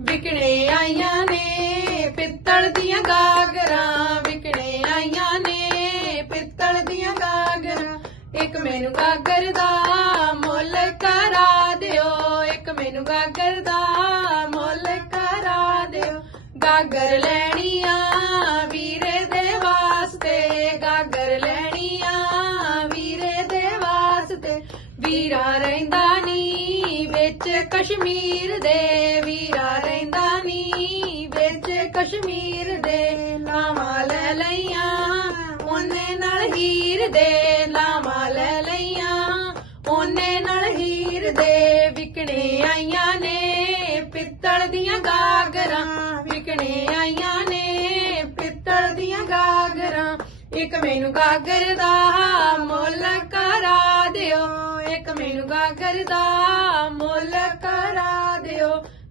ਵਿਕਣੇ ਆਈਆਂ ਨੇ, ਪਿੱਤਲ ਦੀਆਂ ਗਾਗਰਾਂ। ਵਿਕਣੇ ਆਈਆਂ ਨੇ, ਪਿੱਤਲ ਦੀਆਂ ਗਾਗਰਾਂ। ਇੱਕ ਮੈਨੂੰ ਗਾਗਰ ਦਾ ਮੁੱਲ ਕਰਾ ਦਿਓ, ਇੱਕ ਮੈਨੂੰ ਗਾਗਰ ਦਾ ਮੁੱਲ ਕਰਾ ਦਿਓ। ਗਾਗਰ ਲੈਣੀ ਆ ਵੀਰੇ ਦੇ ਵਾਸਤੇ, ਗਾਗਰ ਲੈਣੀ ਆ ਵੀਰੇ ਦੇ ਵਾਸਤੇ। ਵੀਰਾ ਰਹਿੰਦਾ ਨੀ ਵਿੱਚ ਕਸ਼ਮੀਰ ਦੇ ਵੀਰਾ ਰਹਿੰਦਾ ਨੀ। ਵਿੱਚ ਕਸ਼ਮੀਰ ਦੇ ਲਾਵਾਂ ਲੈ ਲਈਆਂ। ਉਹਨੇ ਨਾਲ ਹੀਰ ਦੇ ਲਾਵਾਂ ਲੈ ਲਈਆਂ। ਉਹਨੇ ਨਾਲ ਹੀਰ ਦੇ ਵਿਕਣੇ ਆਈਆਂ ਨੇ। ਪਿੱਤਲ ਦੀਆਂ ਗਾਗਰਾਂ ਵਿਕਣੇ ਆਈਆਂ ਨੇ। ਪਿੱਤਲ ਦੀਆਂ ਗਾਗਰਾਂ, ਇੱਕ ਮੈਨੂੰ ਗਾਗਰ ਦਾ ਮੁੱਲ ਕਰਾ ਦਿਓ। ਇੱਕ ਮੈਨੂੰ ਗਾਗਰ ਦਾ ਮੁੱਲ ਕਰਾ ਦਿਓ,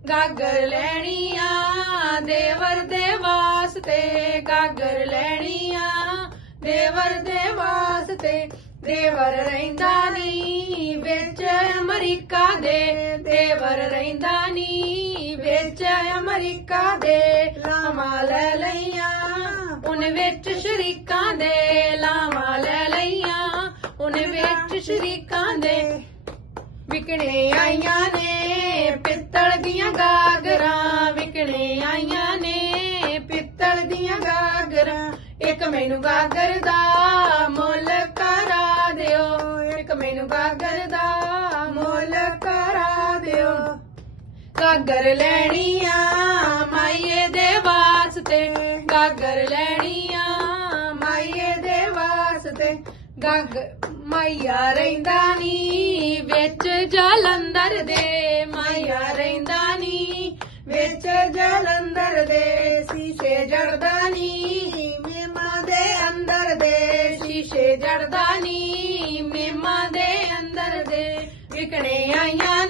ਗਾਗਰ ਲੈਣੀਆਂ, ਦੇਵਰ ਦੇ ਵਾਸਤੇ, ਗਾਗਰ ਲੈਣੀਆਂ, ਦੇਵਰ ਦੇ ਵਾਸਤੇ। ਦੇਵਰ ਰਹਿੰਦਾ ਨੀ ਵਿੱਚ ਅਮਰੀਕਾ ਦੇ, ਦੇਵਰ ਰਹਿੰਦਾ ਨੀ ਵਿੱਚ ਅਮਰੀਕਾ ਦੇ। ਲਾਵਾਂ ਲੈ ਲਈਆਂ ਉਹਨੇ ਵਿੱਚ ਸ਼ਰੀਕਾਂ ਦੇ ਲਾਵਾਂ ਲੈ ਲਈਆਂ ਉਹਨੇ ਵਿੱਚ ਸ਼ਰੀਕਾਂ ਦੇ। ਵਿਕਣੇ ਆਈਆਂ ਨੇ, ਪਿੱਤਲ ਦੀਆਂ ਗਾਗਰਾਂ। ਵਿਕਣੇ ਆਈਆਂ ਨੇ, ਪਿੱਤਲ ਦੀਆਂ ਗਾਗਰਾਂ। ਇੱਕ ਮੈਨੂੰ ਗਾਗਰ ਦਾ ਮੁੱਲ ਕਰਾ ਦਿਓ। ਇੱਕ ਮੈਨੂੰ ਗਾਗਰ ਦਾ ਮੁੱਲ ਕਰਾ ਦਿਓ। ਗਾਗਰ ਲੈਣੀ ਆ ਮਾਈਏ ਦੇ ਵਾਸਤੇ। ਗਾਗਰ ਲੈਣੀ ਆ ਮਾਈਏ ਦੇ ਵਾਸਤੇ। ਗਾਗਰ ਮਾਈਆ ਰਹਿੰਦਾ ਨੀ ਵਿੱਚ ਜਲੰਧਰ ਦੇ ਮਾਇਆ ਰਹਿੰਦਾ ਨੀ। ਵਿੱਚ ਜਲੰਧਰ ਦੇ ਸ਼ੀਸ਼ੇ ਜੜਦਾ ਨੀ। ਮੇਮਾ ਦੇ ਅੰਦਰ ਦੇ ਸ਼ੀਸ਼ੇ ਜੜਦਾ ਨੀ। ਮੇਮਾ ਦੇ ਅੰਦਰ ਦੇ ਵਿਕਣੇ ਆਈਆਂ